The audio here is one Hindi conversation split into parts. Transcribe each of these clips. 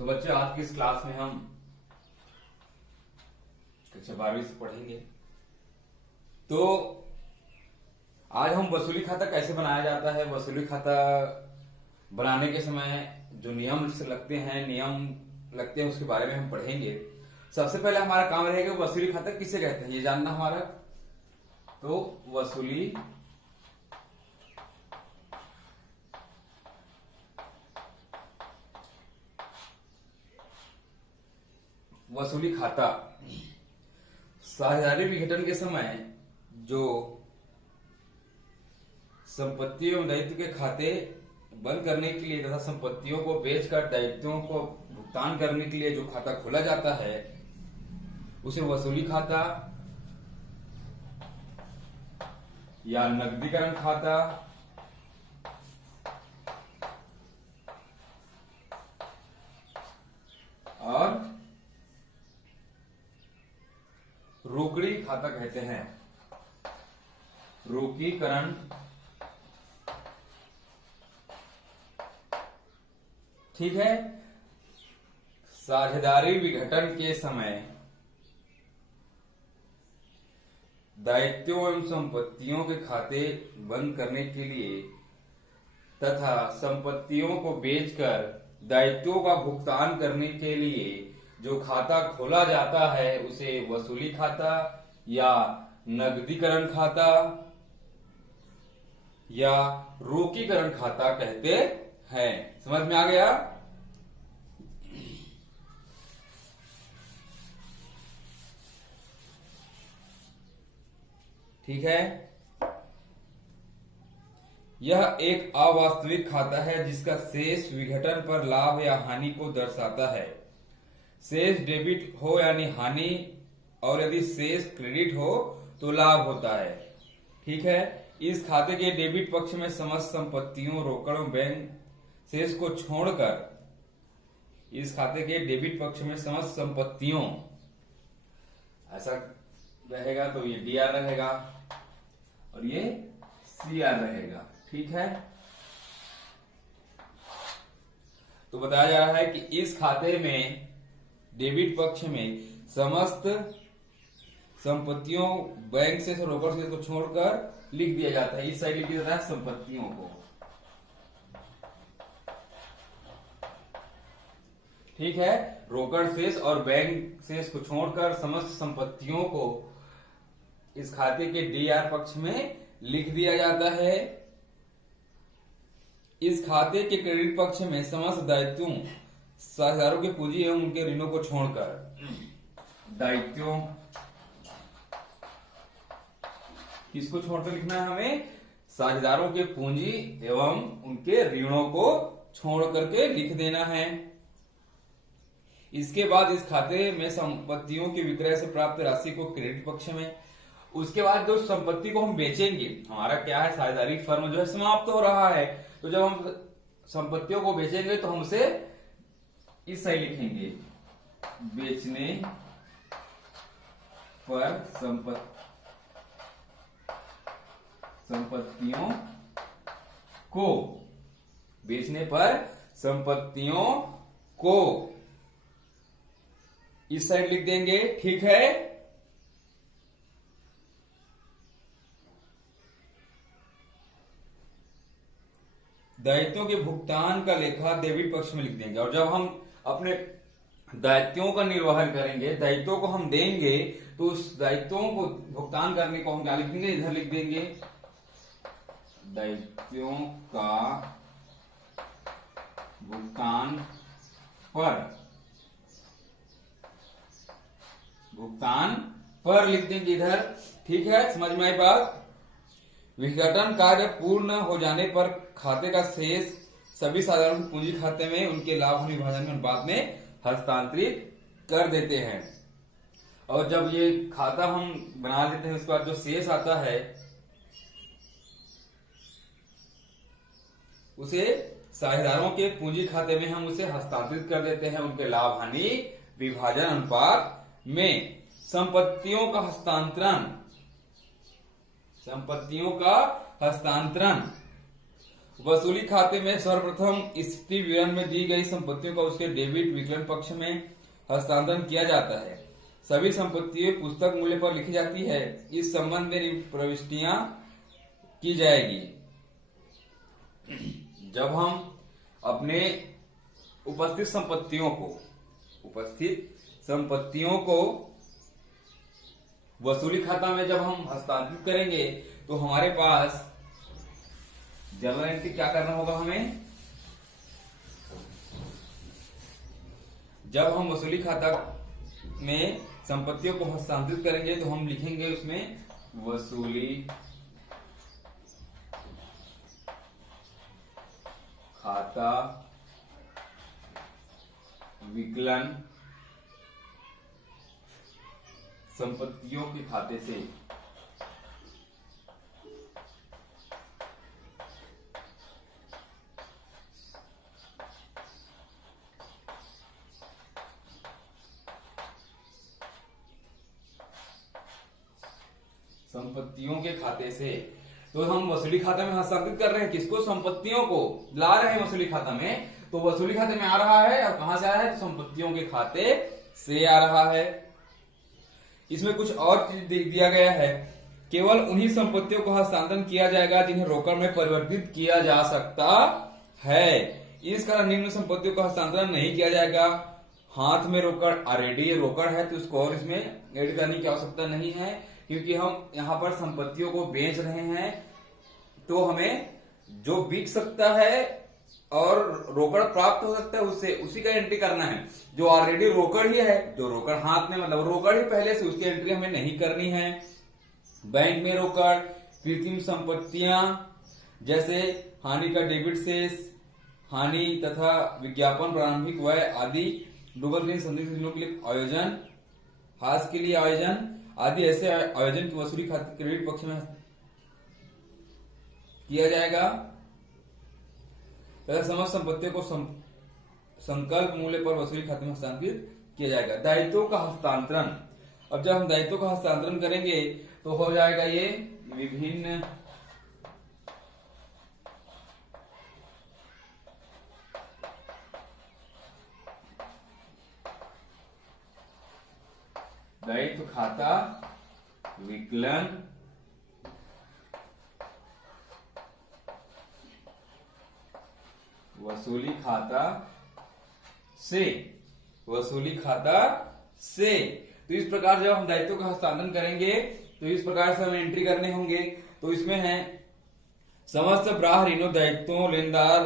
तो बच्चों आज की इस क्लास में हम कक्षा 12वीं से पढ़ेंगे। तो आज हम वसूली खाता कैसे बनाया जाता है, वसूली खाता बनाने के समय जो नियम लगते हैं उसके बारे में हम पढ़ेंगे। सबसे पहले हमारा काम रहेगा वसूली खाता किसे कहते हैं ये जानना हमारा। तो वसूली खाता साझेदारी विघटन के समय जो संपत्ति एवं दायित्व के खाते बंद करने के लिए तथा संपत्तियों को बेचकर दायित्वों को भुगतान करने के लिए जो खाता खोला जाता है उसे वसूली खाता या नकदीकरण खाता और रोकड़ी खाता कहते हैं। रोकीकरण ठीक है। साझेदारी विघटन के समय दायित्वों एवं संपत्तियों के खाते बंद करने के लिए तथा संपत्तियों को बेचकर दायित्वों का भुगतान करने के लिए जो खाता खोला जाता है उसे वसूली खाता या नकदीकरण खाता या रोकीकरण खाता कहते हैं। समझ में आ गया? ठीक है। यह एक अवास्तविक खाता है जिसका शेष विघटन पर लाभ या हानि को दर्शाता है। शेष डेबिट हो यानी हानि और यदि शेष क्रेडिट हो तो लाभ होता है। ठीक है। इस खाते के डेबिट पक्ष में समस्त संपत्तियों रोकड़ बैंक शेष को छोड़कर इस खाते के डेबिट पक्ष में समस्त संपत्तियों ऐसा रहेगा तो ये डीआर रहेगा और ये सीआर रहेगा। ठीक है। तो बताया जा रहा है कि इस खाते में डेबिट पक्ष में समस्त संपत्तियों बैंक से रोकड़ शेष को छोड़कर लिख दिया जाता है। इस साइड लिख दिया जाता है संपत्तियों को। ठीक है। रोकड़ शेष और बैंक शेष को छोड़कर समस्त संपत्तियों को इस खाते के डीआर पक्ष में लिख दिया जाता है। इस खाते के क्रेडिट पक्ष में समस्त दायित्वों साझेदारों की पूंजी एवं उनके ऋणों को छोड़कर दायित्वों किसको छोड़कर लिखना है हमें? साझेदारों के पूंजी एवं उनके ऋणों को छोड़ करके लिख देना है। इसके बाद इस खाते में संपत्तियों के विक्रय से प्राप्त राशि को क्रेडिट पक्ष में, उसके बाद जो संपत्ति को हम बेचेंगे, हमारा क्या है साझेदारी फर्म जो है समाप्त हो रहा है, तो जब हम संपत्तियों को बेचेंगे तो हम उसे इस साइड लिखेंगे बेचने पर संपत्तियों को, बेचने पर संपत्तियों को इस साइड लिख देंगे। ठीक है। दायित्वों के भुगतान का लेखा डेबिट पक्ष में लिख देंगे और जब हम अपने दायित्वों का निर्वहन करेंगे, दायित्वों को हम देंगे तो उस दायित्वों को भुगतान करने को हम क्या लिख देंगे? इधर लिख देंगे दायित्वों का भुगतान पर लिख देंगे इधर। ठीक है। समझ में आई बात? विघटन कार्य पूर्ण हो जाने पर खाते का शेष सभी साधारण पूंजी खाते में उनके लाभ हानि विभाजन में बाद में हस्तांतरित कर देते हैं। और जब ये खाता हम बना लेते हैं उसके बाद जो शेष आता है उसे साझेदारों के पूंजी खाते में हम उसे हस्तांतरित कर देते हैं उनके लाभ हानि विभाजन अनुपात में। संपत्तियों का हस्तांतरण वसूली खाते में सर्वप्रथम स्थिति विवरण में दी गई संपत्तियों का उसके डेबिट विकलन पक्ष में हस्तांतरण किया जाता है। सभी संपत्तियां पुस्तक मूल्य पर लिखी जाती है। इस संबंध में प्रविष्टियां की जाएगी। जब हम अपने उपस्थित संपत्तियों को वसूली खाता में जब हम हस्तांतरित करेंगे तो हमारे पास जर्नल एंट्री क्या करना होगा हमें। जब हम वसूली खाता में संपत्तियों को हस्तांतरित करेंगे तो हम लिखेंगे उसमें वसूली खाता विकलन संपत्तियों के खाते से। संपत्तियों के खाते से तो हम वसूली खाता में हस्तांतरित कर रहे हैं किसको, संपत्तियों को ला रहे हैं वसूली खाता में। तो वसूली खाते में आ रहा है और कहां से आ रहा है, तो संपत्तियों के खाते से आ रहा है। इसमें कुछ और चीज दिया गया है। केवल उन्हीं संपत्तियों को हस्तांतरण किया जाएगा जिन्हें रोकड़ में परिवर्तित किया जा सकता है। इस कारण निम्न संपत्तियों का हस्तांतरण नहीं किया जाएगा। हाथ में रोकड़ ऑलरेडी रोकड़ है तो उसको और इसमें ऐड करने की आवश्यकता नहीं है, क्योंकि हम यहाँ पर संपत्तियों को बेच रहे हैं। तो हमें जो बिक सकता है और रोकड़ प्राप्त हो सकता है उससे उसी का एंट्री करना है। जो ऑलरेडी रोकड़ ही है, जो रोकड़ हाथ में मतलब रोकड़ ही पहले से, उसकी एंट्री हमें नहीं करनी है। बैंक में रोकड़, कृत्रिम संपत्तियां जैसे हानि का डेबिट शेष, हानि तथा विज्ञापन, प्रारंभिक व्यय आदि, डूबल ऋण, संदिग्ध ऋणों के लिए आयोजन, हास के लिए आयोजन आदि ऐसे आयोजन की वसूली खाते क्रेडिट पक्ष में किया जाएगा। तथा समस्त संपत्तियों को संकल्प मूल्य पर वसूली खाते में हस्तांतरित किया जाएगा। दायित्वों का हस्तांतरण, अब जब हम दायित्वों का हस्तांतरण करेंगे तो हो जाएगा ये विभिन्न दायित्व खाता विकलन वसूली खाता से। तो इस प्रकार जब हम दायित्वों का हस्तांतरण करेंगे तो इस प्रकार से हमें एंट्री करने होंगे। तो इसमें है समस्त ब्राह ऋणों, दायित्वों, लेनदार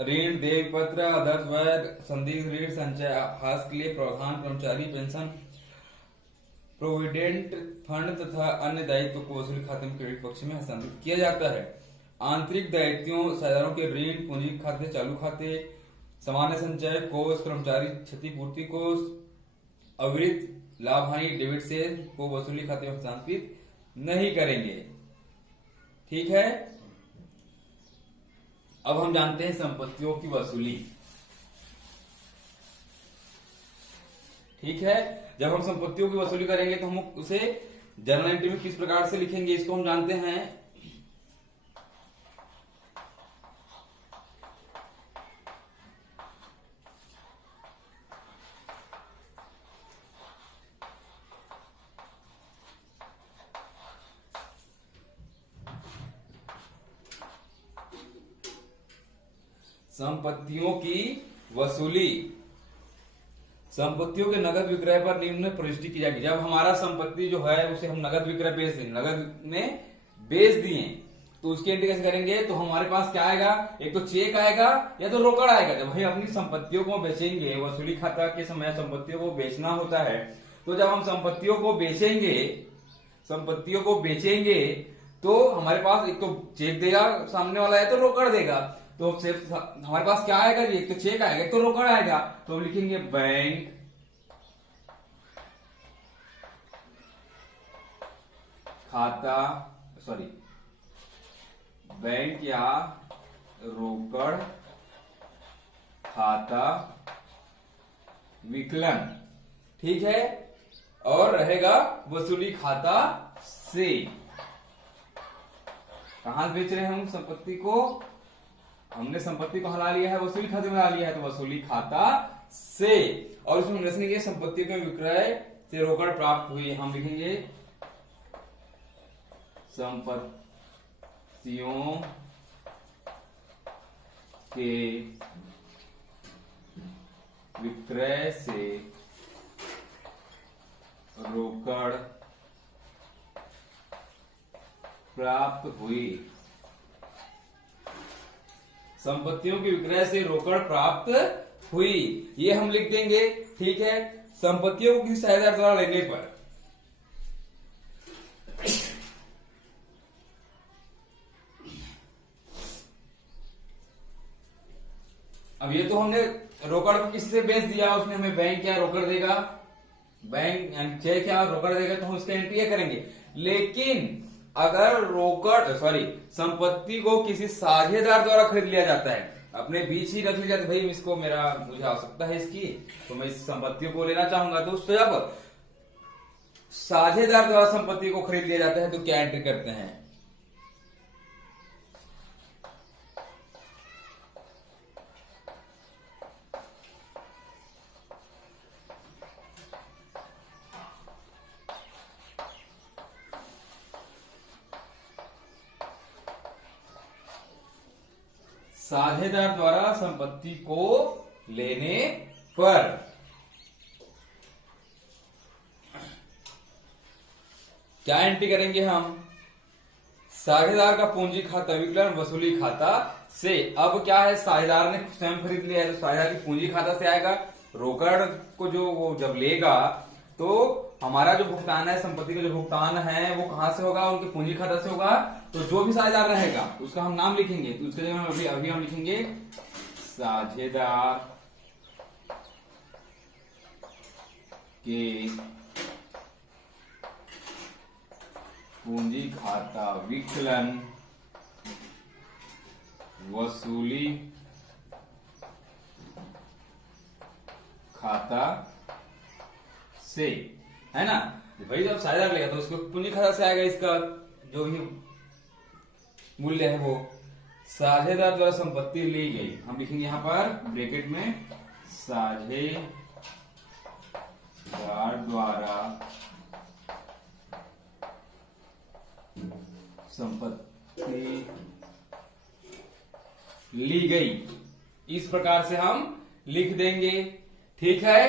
ऋण, देय पत्र, आदर्श व्यय, संदिग्ध ऋण, संचय, हास के लिए, प्रावधान, कर्मचारी पेंशन, प्रोविडेंट फंड तथा अन्य दायित्वों को वसूली खाते में क्रेडिट पक्ष में हस्तांतरित किया जाता है। आंतरिक दायित्वों, साझेदारों के ऋण, पूंजी खाते, चालू खाते, सामान्य संचय कोष, कर्मचारी क्षतिपूर्ति कोष, अविरत लाभ हानि डेबिट से को वसूली खाते में हस्तांतरित नहीं करेंगे। ठीक है। अब हम जानते हैं संपत्तियों की वसूली। ठीक है। जब हम संपत्तियों की वसूली करेंगे तो हम उसे जर्नल एंट्री में किस प्रकार से लिखेंगे इसको हम जानते हैं। संपत्तियों की वसूली, संपत्तियों के नगद विक्रय पर निम्न प्रविष्टि की जाएगी। जब हमारा संपत्ति जो है उसे हम नगद विक्रय बेच दें, नगद में बेच दिए, तो उसकी एंट्री कैसे करेंगे। तो हमारे पास क्या आएगा, एक तो चेक आएगा या तो रोकड़ आएगा। जब हम अपनी संपत्तियों को बेचेंगे, वसूली खाता के समय संपत्तियों को बेचना होता है, तो जब हम संपत्तियों को बेचेंगे तो हमारे पास एक तो चेक देगा सामने वाला है तो रोकड़ देगा। तो सिर्फ हमारे पास क्या आएगा, एक तो चेक आएगा एक तो रोकड़ आएगा। तो हम लिखेंगे बैंक बैंक या रोकड़ खाता विकलन। ठीक है। और रहेगा वसूली खाता से। कहां बेच रहे हैं हम संपत्ति को, हमने संपत्ति को हला लिया है, वसूली खाते में हला लिया है, तो वसूली खाता से, और इसमें लिखने के संपत्ति के विक्रय से रोकड़ प्राप्त हुई, हम लिखेंगे संपत्तियों के विक्रय से रोकड़ प्राप्त हुई। संपत्तियों के विक्रय से रोकड़ प्राप्त हुई, ये हम लिख देंगे। ठीक है, संपत्तियों को किसी साझेदार द्वारा लेने पर अब ये तो हमने रोकड़ को किससे बेच दिया, उसने हमें बैंक क्या रोकड़ देगा, बैंक चेक क्या रोकड़ देगा, तो हम उसका एंट्री करेंगे। लेकिन अगर संपत्ति को किसी साझेदार द्वारा खरीद लिया जाता है, अपने बीच ही रख लिया जाता है, भाई इसको मुझे आवश्यकता है इसकी, तो मैं इस संपत्ति को लेना चाहूंगा, तो उससे जब साझेदार द्वारा संपत्ति को खरीद लिया जाता है तो क्या एंट्री करते हैं, साझेदार द्वारा संपत्ति को लेने पर। क्या एंट्री करेंगे हम, साझेदार का पूंजी खाता विकलन वसूली खाता से। अब क्या है, साझेदार ने स्वयं खरीद लिया है तो साझेदार की पूंजी खाता से आएगा। रोकड़ को जो वो जब लेगा तो हमारा जो भुगतान है, संपत्ति का जो भुगतान है वो कहां से होगा, उनके पूंजी खाता से होगा। तो जो भी साझेदार रहेगा उसका हम नाम लिखेंगे, तो उसके जगह अभी हम लिखेंगे साझेदार के पूंजी खाता विकलन वसूली खाता से, है ना। भाई जब साझेदार लेगा तो उसको पूंजी खाता से आएगा, इसका जो भी मूल्य है वो। साझेदार द्वारा संपत्ति ली गई, हम लिखेंगे यहां पर ब्रैकेट में साझेदार द्वारा संपत्ति ली गई, इस प्रकार से हम लिख देंगे। ठीक है।